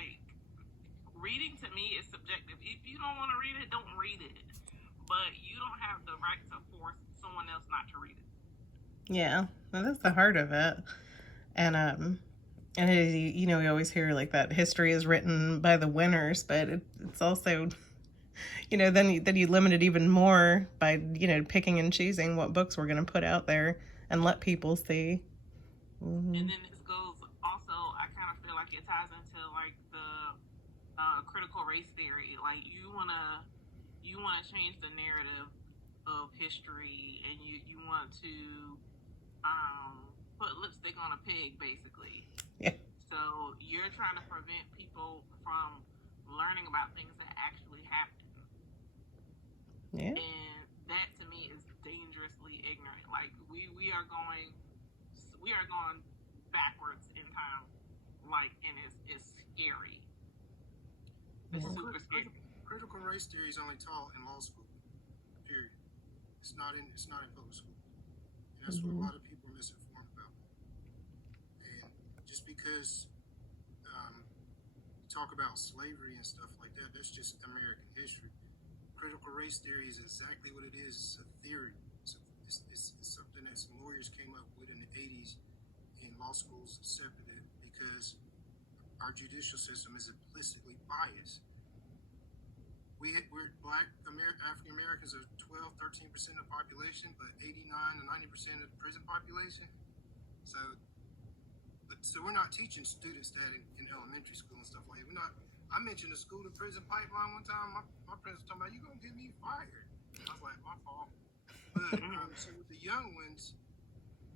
like, reading to me is subjective. If you don't want to read it, don't read it. But you don't have the right to force someone else not to read it. Yeah, well, that's the heart of it. And you know, we always hear like that history is written by the winners, but it's also, you know, then you limit it even more by, you know, picking and choosing what books we're going to put out there and let people see. And Mm-hmm. then this goes also, I kind of feel like it ties into like the critical race theory. Like you wanna change the narrative of history, and you want to put lipstick on a pig, basically. Yeah. So you're trying to prevent people from learning about things that actually happen. Yeah. And that to me is dangerously ignorant. Like we are going backwards in time, like, and it's scary. It's Yeah. super scary. Critical race theory is only taught in law school. Period. It's not in public school, and that's what a Mm-hmm. lot of people are misinformed about. And just because you talk about slavery and stuff like that, that's just American history. Critical race theory is exactly what it is. It's a theory. It's something that some lawyers came up with in the 80s, and law schools accepted it because our judicial system is implicitly biased. We're black African Americans are 12, 13% of the population, but 89 to 90% of the prison population. So we're not teaching students that in elementary school and stuff like that. We're not. I mentioned the school to prison pipeline one time. My friends were talking about, you gonna get me fired. I was like, my fault. But so with the young ones,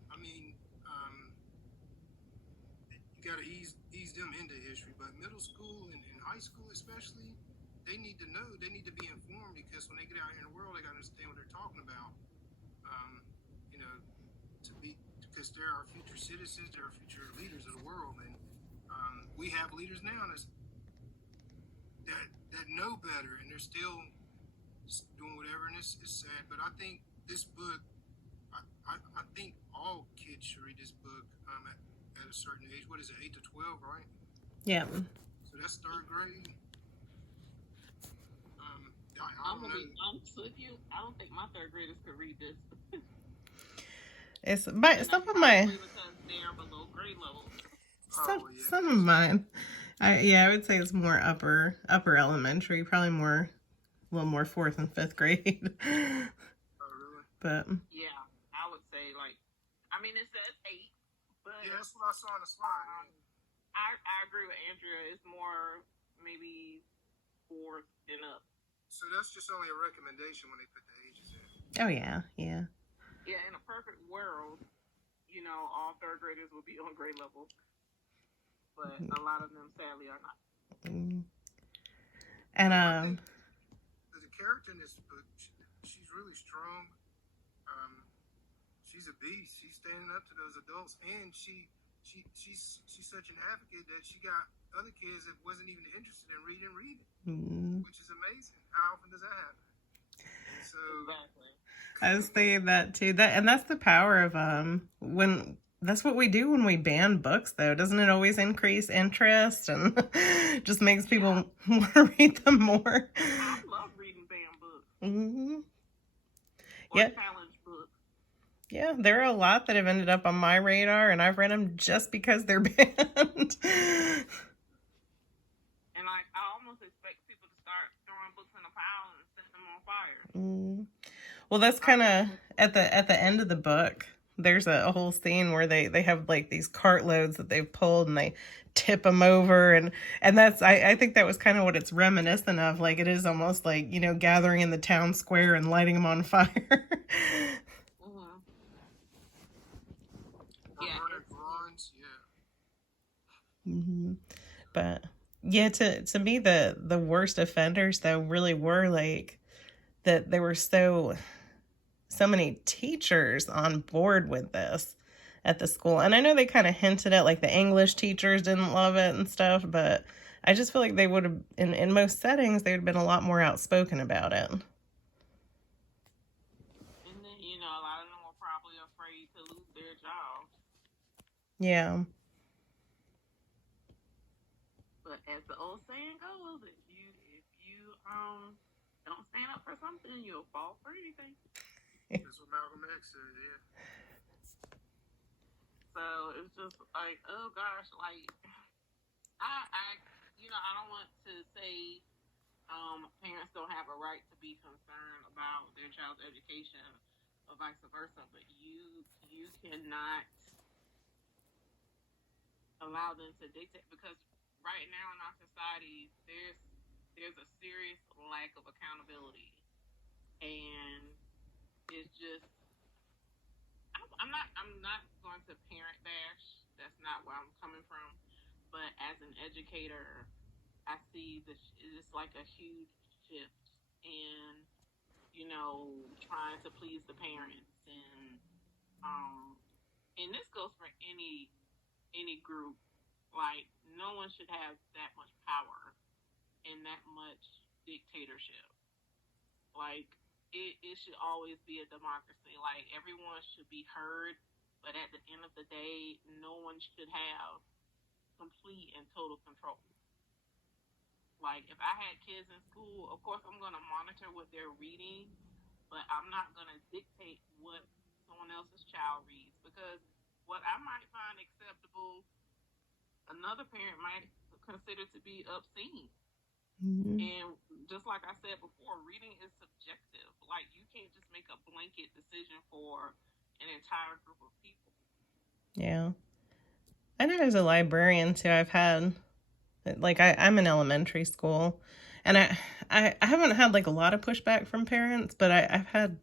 I mean, you got to ease them into history. But middle school and high school especially, they need to know. They need to be informed, because when they get out here in the world, they got to understand what they're talking about. You know, because they're our future citizens, they're our future leaders of the world, and we have leaders now that know better, and they're still just doing whatever, and it's sad. But I think this book, I think all kids should read this book at a certain age. What is it, 8 to 12, right? Yeah. So that's third grade. I'm gonna be honest with you. I don't think my third graders could read this. It's And some that's of my probably because they're below grade level. Oh well, yeah. some of mine. I would say it's more upper elementary, probably more a little more fourth and fifth grade. Oh really? But Yeah, I would say, like, I mean, it says 8, but Yeah, that's what I saw on the slide. I agree with Andrea. It's more maybe 4th and up. So that's just only a recommendation when they put the ages in. oh yeah, yeah. Yeah, in a perfect world, all third graders would be on grade level, but a lot of them sadly are not. And I think the character in this book, she's really strong. She's a beast. She's standing up to those adults, and she's such an advocate that she got other kids that wasn't even interested in reading, which is amazing. How often does that happen? And so Exactly. I was thinking that too. That's the power of when that's what we do when we ban books, though. Doesn't it always increase interest and just makes people want to read them more? I love reading banned books Mm-hmm. or Yeah. challenge books. Yeah, there are a lot that have ended up on my radar, and I've read them just because they're banned. And I almost expect people to start throwing books in a pile and set them on fire. Well, that's kind of at the end of the book. There's a whole scene where they have like these cartloads that they've pulled, and they tip them over, and that's I think that was kind of what it's reminiscent of. Like, it is almost like, gathering in the town square and lighting them on fire. Yeah. bronze, But yeah, to me the worst offenders though really were like that there were so many teachers on board with this at the school. And I know they kind of hinted at like the English teachers didn't love it and stuff, but I just feel like they would have in most settings they would have been a lot more outspoken about it. And then, a lot of them were probably afraid to lose their jobs. Yeah. But as the old saying goes, if you don't stand up for something, you'll fall for anything. That's what Malcolm X said. Yeah. So it's just like, oh gosh, like I I don't want to say parents don't have a right to be concerned about their child's education or vice versa, but you cannot allow them to dictate, because right now in our society there's a serious lack of accountability, and it's just I'm not going to parent bash. That's not where I'm coming from. But as an educator, I see this it's like a huge shift in trying to please the parents, and this goes for any group. Like, no one should have that much power and that much dictatorship. Like, it should always be a democracy. Like, everyone should be heard, but at the end of the day, no one should have complete and total control. Like, if I had kids in school, of course I'm going to monitor what they're reading, but I'm not going to dictate what someone else's child reads, because what I might find acceptable, another parent might consider to be obscene. Mm-hmm. And just like I said before, reading is subjective. Like, you can't just make a blanket decision for an entire group of people. Yeah. I know as a librarian too, I've had, like, I'm in elementary school, and I haven't had like a lot of pushback from parents, but I've had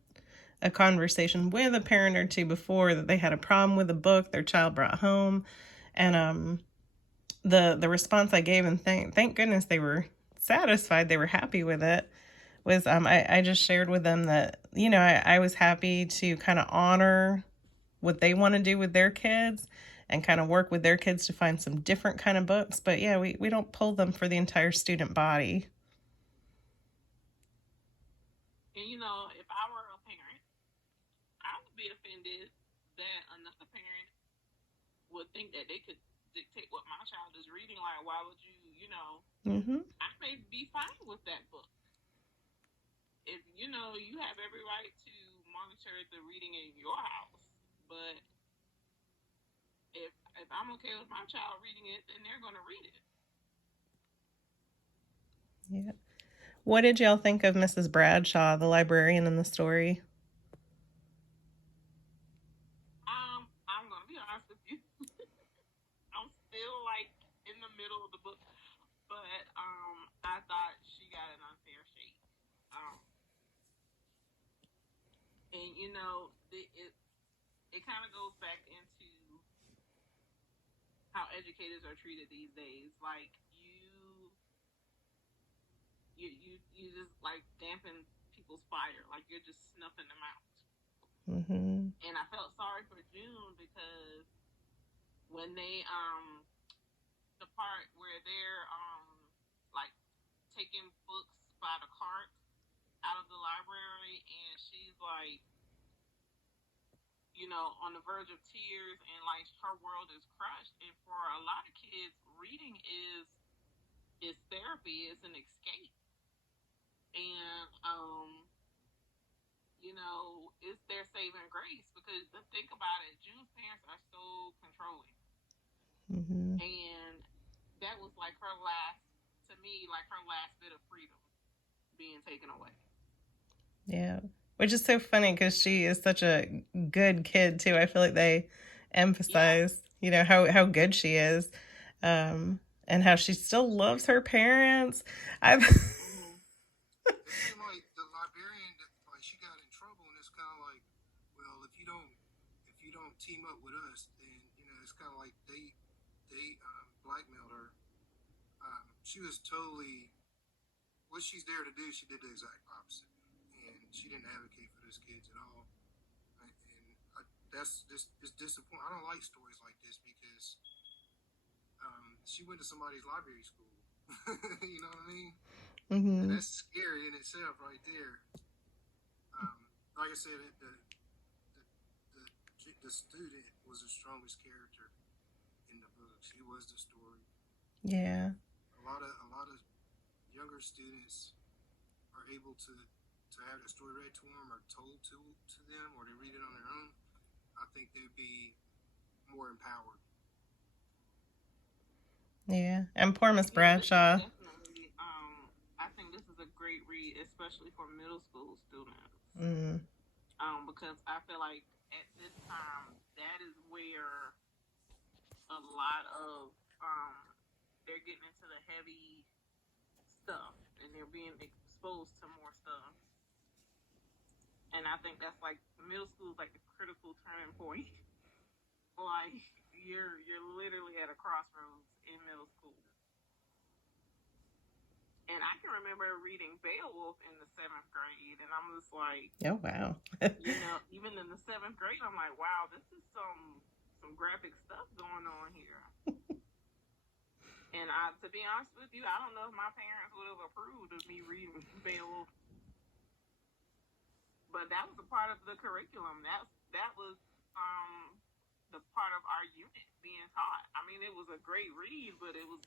a conversation with a parent or two before that they had a problem with a book their child brought home, and the response I gave, and thank goodness they were satisfied, they were happy with it, was I just shared with them that I was happy to kind of honor what they want to do with their kids and kind of work with their kids to find some different kind of books, but yeah, we don't pull them for the entire student body. And if I were a parent, I would be offended that another parent would think that they could dictate what my child is reading. Like, why would you, Mm-hmm. I may be fine with that book. If you have every right to monitor the reading in your house, but if I'm okay with my child reading it, then they're going to read it. Yeah. What did y'all think of Mrs. Bradshaw, the librarian in the story? I'm going to be honest with you. I'm still like in the middle of the book, but I thought she got an unfair shake. And it kind of goes back into how educators are treated these days. Like, you just like dampen people's fire. Like, you're just snuffing them out. Mm-hmm. And I felt sorry for June, because when they the part where they're like taking books by the cart out of the library, and she's like on the verge of tears, and like her world is crushed. And for a lot of kids, reading is therapy, is an escape, and it's their saving grace. Because think about it, June's parents are so controlling. Mm-hmm. And that was like her last bit of freedom being taken away. Yeah. Which is so funny, because she is such a good kid too. I feel like they emphasize, how good she is, and how she still loves her parents. It seemed like the librarian, like, she got in trouble, and it's kind of like, well, if you don't team up with us, then it's kind of like they blackmailed her. She was totally what she's there to do. She did the exact opposite, and she didn't advocate for those kids at all. That's just disappointing. I don't like stories like this, because she went to somebody's library school. You know what I mean? Mm-hmm. And that's scary in itself, right there. Like I said, the student was the strongest character in the books. He was the story. Yeah. A lot younger students are able to have the story read to them or told to them, or they read it on their own, I think they'd be more empowered. Yeah, and poor Miss Yeah, this is Bradshaw. definitely. I think this is a great read, especially for middle school students. Mm. Because I feel like at this time that is where a lot of they're getting into the heavy stuff and they're being exposed to more stuff. And I think that's like middle school is like the critical turning point. Like you're literally at a crossroads in middle school. And I can remember reading Beowulf in the 7th grade, and I'm just like, Oh wow. you know, even in the 7th grade, I'm like, wow, this is some graphic stuff going on here. And to be honest with you, I don't know if my parents would have approved of me reading Beowulf, but that was a part of the curriculum. That was the part of our unit being taught. I mean, it was a great read, but it was